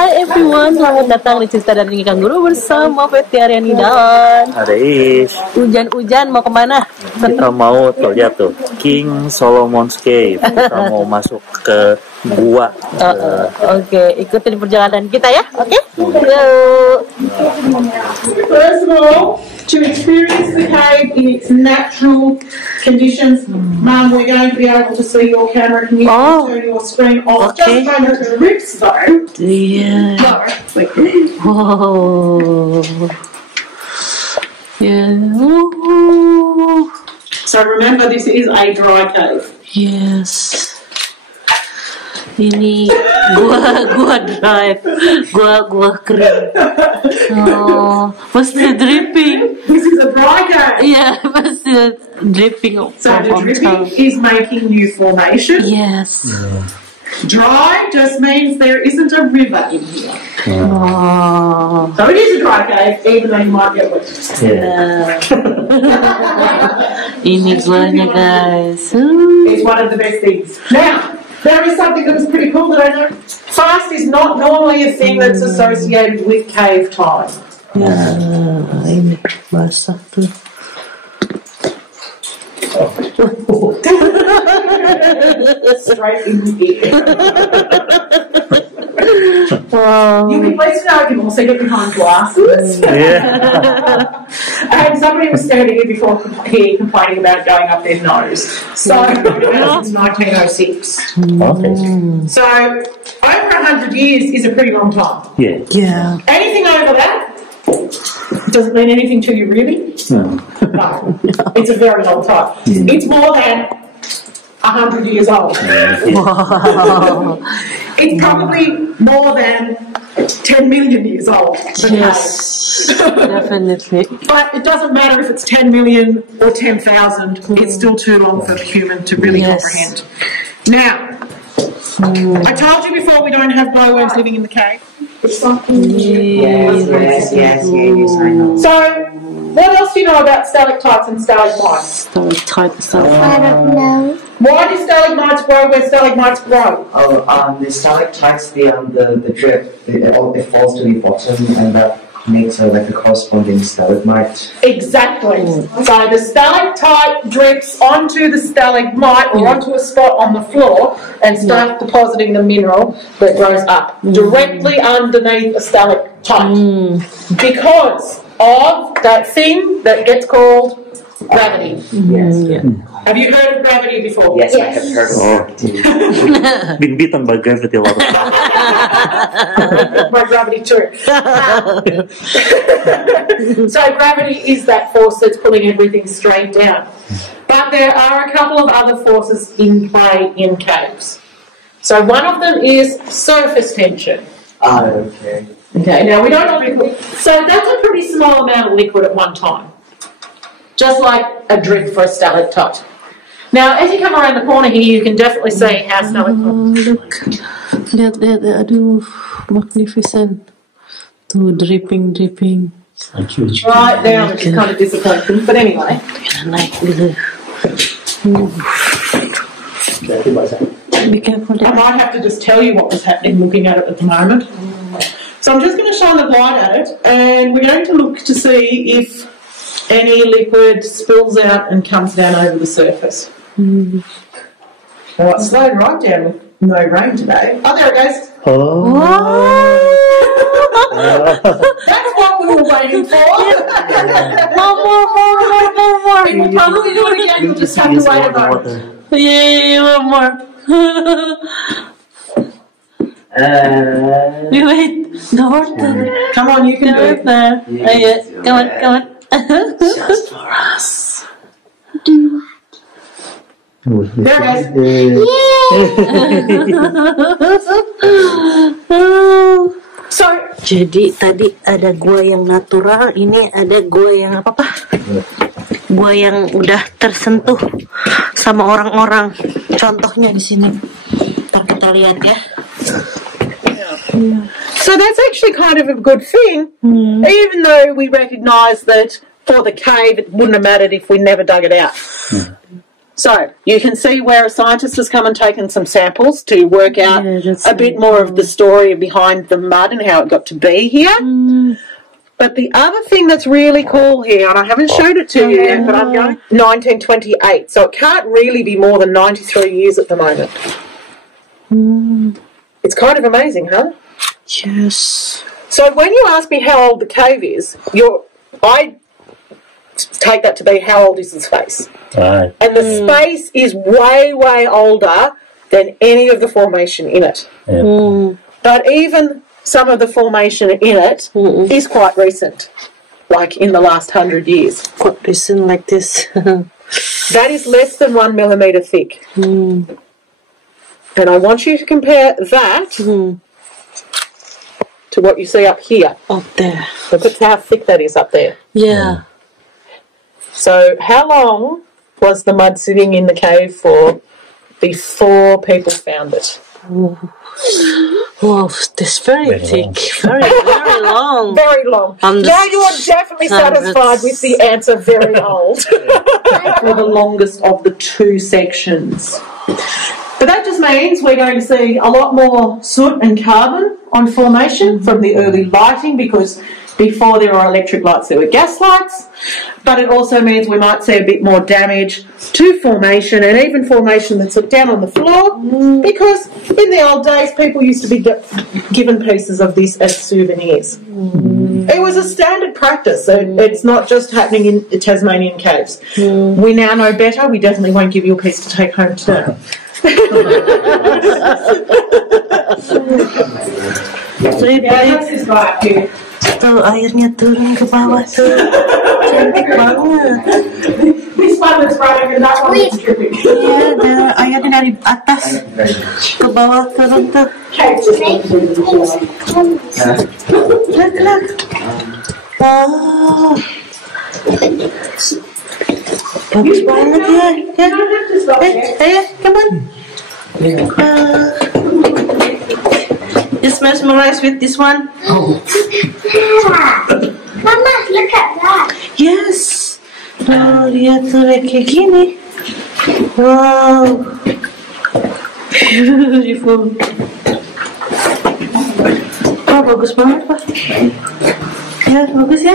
Hai everyone, selamat datang di Cerita dan Kanguru bersama Petiariani dan ada Is. Hujan-hujan mau kemana? Kita mau tuh lihat tuh King Solomon's Cave. Kita mau masuk ke gua. Oke, ikutin perjalanan kita ya. Oke? Yuk. First of all, to experience the cave in its natural conditions, Mum, we're going to be able to see your camera. Can you turn your screen off? Okay. Just kind of the rips though. Yeah. No. Wow. Yeah. Woohoo. So remember, this is a dry cave. Yes. Ini gua drive, gua kering. Oh, pasti dripping. This is a dry cave. Yeah, pasti dripping. So the dripping is making new formation. Yes. Dry just means there isn't a river in here. Oh. So it is a dry cave, even though you might get wet. Yeah. Ini guanya guys. It's one of the best things. Now, there is something that was pretty cool that I know. Fast is not normally a thing that's associated with cave time. Ya, ini basah tuh. Straight in the ear. Wow. You'll be pleased to know I can also get behind glasses. Yeah. And somebody was standing here before here complaining about going up their nose. So, since 1906. Okay. So, over 100 years is a pretty long time. Yeah. Yeah. Anything over that doesn't mean anything to you, really. No. No. It's a very long time. It's more than 100 years old. Wow. It's probably more than 10 million years old. Yes, definitely. But it doesn't matter if it's 10 million or 10,000, it's still too long for the human to really comprehend. Now, I told you before we don't have glowworms living in the cave. Yes, I know. So, what else do you know about stalactites and stalagmites? Stalactites. I don't know. Why do stalagmites grow where stalagmites grow? The stalactites, the drip, it falls to the bottom, and that makes like a corresponding stalagmite. Exactly. So the stalactite drips onto the stalagmite or onto a spot on the floor and starts depositing the mineral that grows up directly underneath a stalactite because of that thing that gets called gravity. Yes. Have you heard of gravity before? Yes, I have heard of it. Been beaten by gravity a lot of times. By gravity too. So gravity is that force that's pulling everything straight down. But there are a couple of other forces in play in caves. So one of them is surface tension. Okay. Okay, now we don't have liquid. So that's a pretty small amount of liquid at one time. Just like a drip for a stalactite. Now, as you come around the corner here, you can definitely see how stalactites Look, lihat, aduh, magnificent. Tuh, dripping. right down, which is kind of disappointing. But anyway. Naik gitu. Be careful I there. might have to just tell you what was happening looking at it at the moment. So I'm just going to shine the light at it, and we're going to look to see if any liquid spills out and comes down over the surface. Well, it slowed right down with no rain today. Oh, there it goes. That's what we were waiting for. More. We will probably do it again. You'll just have to wait a moment. Yeah, one more. Wait, the water. Come on, you can do it. Come on. Just for us. There it goes. So, jadi tadi ada gua yang natural, ini ada gua yang apa? Gua yang udah tersentuh sama orang-orang. Contohnya di sini. Ntar kita lihat ya. so that's actually kind of a good thing, even though we recognise that for the cave it wouldn't have mattered if we never dug it out. So you can see where a scientist has come and taken some samples to work out a bit more of the story behind the mud and how it got to be here. But the other thing that's really cool here, and I haven't showed it to you yet, but I'm going 1928, so it can't really be more than 93 years at the moment. It's kind of amazing, huh? Yes. So when you ask me how old the cave is, I take that to be how old is the space. Right. And the space is way, way older than any of the formation in it. Yeah. But even some of the formation in it is quite recent, like in the last 100 years. Quite recent like this. That is less than 1 millimetre thick. And I want you to compare that to what you see up here. Up there. Look at how thick that is up there. Yeah. So how long was the mud sitting in the cave for before people found it? Wow, this very thick. Very, very long. Very long. Now you are definitely satisfied with the answer, very old. For the longest of the two sections. But that just means we're going to see a lot more soot and carbon on formation from the early lighting, because before there were electric lights there were gas lights. But it also means we might see a bit more damage to formation, and even formation that's down on the floor, because in the old days people used to be given pieces of this as souvenirs. It was a standard practice, so it's not just happening in the Tasmanian caves. We now know better. We definitely won't give you a piece to take home today. This tuh airnya turun ke bawah tuh, cantik banget. This one is running and that one is dripping. Iya, airnya dari atas ke bawah turun tuh. Lihat. Wow. Bagus banget ya. Ayo, come on. Just mesmerized with this one. Mama, look at that. Yes. Oh, lihat tuh kayak gini. Wow. Beautiful. Oh, bagus banget, Pak. Ya, bagus ya.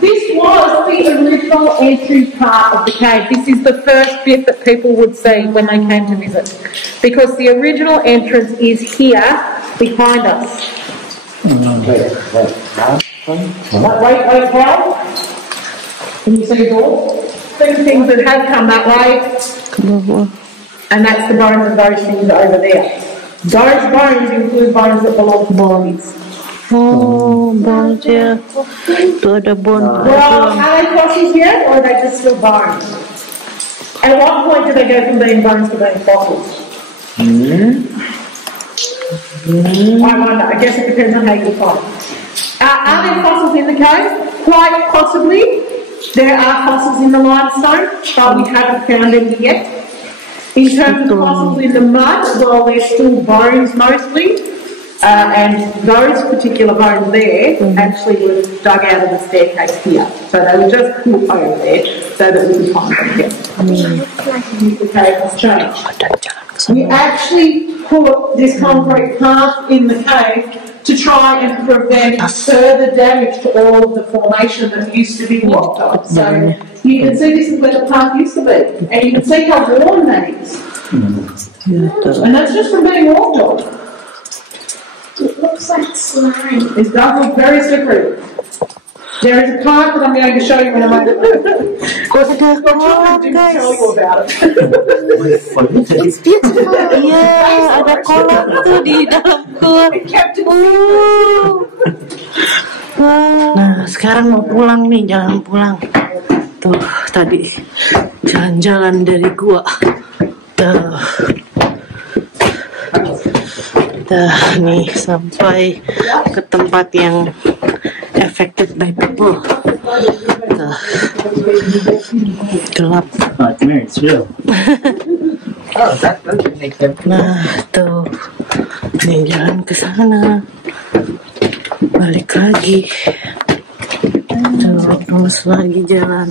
This was the original entry part of the cave. This is the first bit that people would see when they came to visit, because the original entrance is here behind us. Wait, Carol. Can you see the door? Two things that have come that way, and that's the bones of those things over there. Those bones include bones that belong to bodies. Oh, bones ya. Tuh ada bone. Well, are they fossils yet, or are they just still bones? At what point do they go from being bones to being fossils? I wonder. I guess it depends on how you define it. Are there fossils in the cave? Quite possibly. There are fossils in the limestone, but we haven't found any yet. In terms of fossils in the mud, well, they're still bones mostly. And those particular bones there actually were dug out of the staircase here. So they were just put over there so that we could find them here. The cave has changed. We actually put this concrete path in the cave to try and prevent further damage to all of the formation that used to be blocked off. So you can see this is where the path used to be. And you can see how worn that is. And that's just from being walked on. It looks like slime. It does look very slippery. There is a part that I'm going to show you in a moment. Of course, I didn't tell you about it. It's beautiful. Iya, ada kolam tuh di dalam gua. Nah, sekarang mau pulang nih, jalan pulang. Tuh, tadi jalan-jalan dari gua. Tuh. Nih sampai ke tempat yang affected by people. Gelap. Nah tuh, nih jalan ke sana, balik lagi. Tuh terus lagi jalan.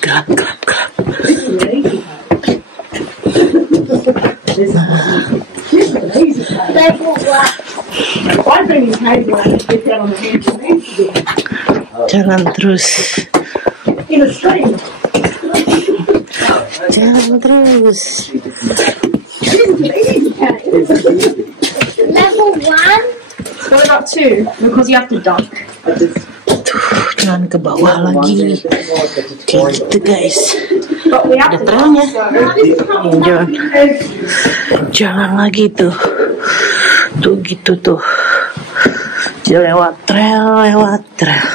Gelap. Jalan terus. Level 1? What about 2? Because you have to dunk. Jalan ke bawah lagi. Kayak gitu guys. But we have Ada to terangnya. dunk. Jalan lagi tuh. Tuh gitu tuh. Jalan lewat trail.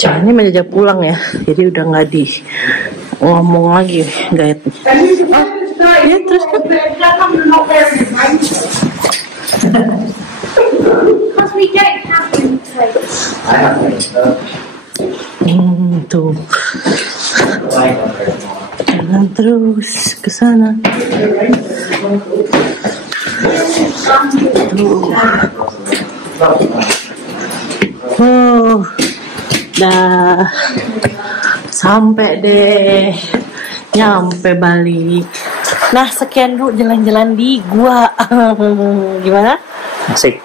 Jalannya menjajah pulang ya. Jadi udah nggak di ngomong lagi guys. Ya terus Because we don't have any plates. I have like tuh jalan terus ke sana. Dah sampai deh, nyampe balik. Nah sekian dulu jalan-jalan di gua. Gimana? Asik.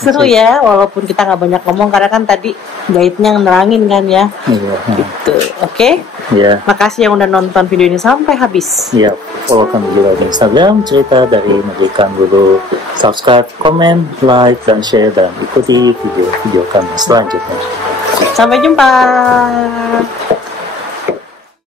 Seru ya, walaupun kita nggak banyak ngomong karena kan tadi guide-nya nerangin kan ya. Iya. Gitu. Oke. Iya. Makasih yang udah nonton video ini sampai habis. Iya. Follow kami juga di Instagram Cerita dari Memberikan Guru. Subscribe, komen, like, dan share, dan ikuti video-video kami selanjutnya. Sampai jumpa.